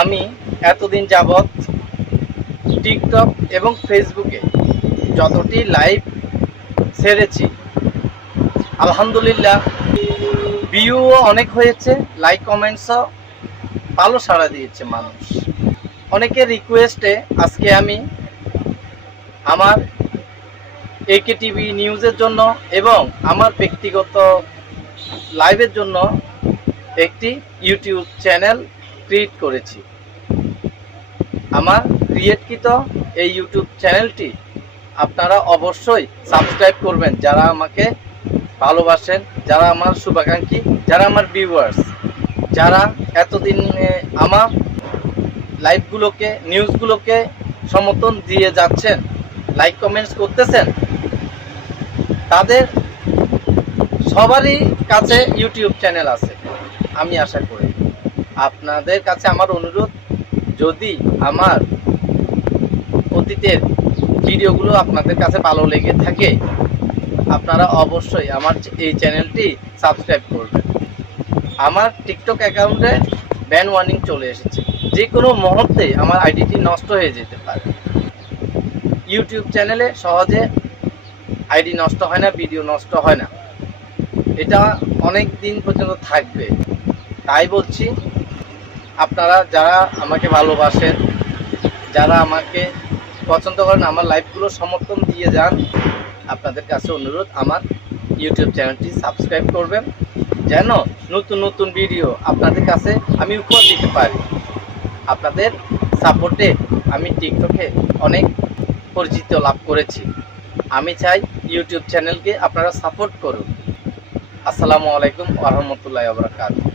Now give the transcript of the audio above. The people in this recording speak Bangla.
আমি এতদিন যাবৎ টিকটক এবং ফেসবুকে যতটি লাইভ ছেড়েছি, আলহামদুলিল্লাহ ভিউও অনেক হয়েছে, লাইক কমেন্টসও ভালো সাড়া দিয়েছে মানুষ। অনেকের রিকোয়েস্টে আজকে আমি আমার একে টিভি নিউজের জন্য এবং আমার ব্যক্তিগত লাইভের জন্য একটি ইউটিউব চ্যানেল ক্রিয়েট করেছি। আমার ক্রিয়েটকৃত এই ইউটিউব চ্যানেলটি আপনারা অবশ্যই সাবস্ক্রাইব করবেন, যারা আমাকে ভালোবাসেন, যারা আমার শুভাকাঙ্ক্ষী, যারা আমার ভিউয়ার্স, যারা এতদিন আমার লাইভগুলোকে নিউজগুলোকে সমর্থন দিয়ে যাচ্ছেন, লাইক কমেন্টস করতেছেন, তাদের সবারই কাছে ইউটিউব চ্যানেল আছে। আমি আশা করি আপনাদের কাছে আমার অনুরোধ, যদি আমার অতীতের ভিডিওগুলো আপনাদের কাছে ভালো লেগে থাকে, আপনারা অবশ্যই আমার এই চ্যানেলটি সাবস্ক্রাইব করবেন। আমার টিকটক অ্যাকাউন্টে ব্যান ওয়ার্নিং চলে এসেছে, যে কোনো মুহূর্তেই আমার আইডিটি নষ্ট হয়ে যেতে পারে। ইউটিউব চ্যানেলে সহজে আইডি নষ্ট হয় না, ভিডিও নষ্ট হয় না, এটা অনেক দিন পর্যন্ত থাকবে। তাই বলছি, আপনারা যারা আমাকে ভালোবাসেন, যারা আমাকে পছন্দ করেন, আমার লাইভগুলো সমর্থন দিয়ে যান, আপনাদের কাছে অনুরোধ আমার ইউটিউব চ্যানেলটি সাবস্ক্রাইব করবেন, যেন নতুন নতুন ভিডিও আপনাদের কাছে আমি উপহার দিতে পারি। আপনাদের সাপোর্টে আমি টিকটকে অনেক পরিচিত লাভ করেছি। আমি চাই ইউটিউব চ্যানেলকে আপনারা সাপোর্ট করুন। আসসালামু আলাইকুম ওয়া রাহমাতুল্লাহি ওয়া বারাকাতুহু।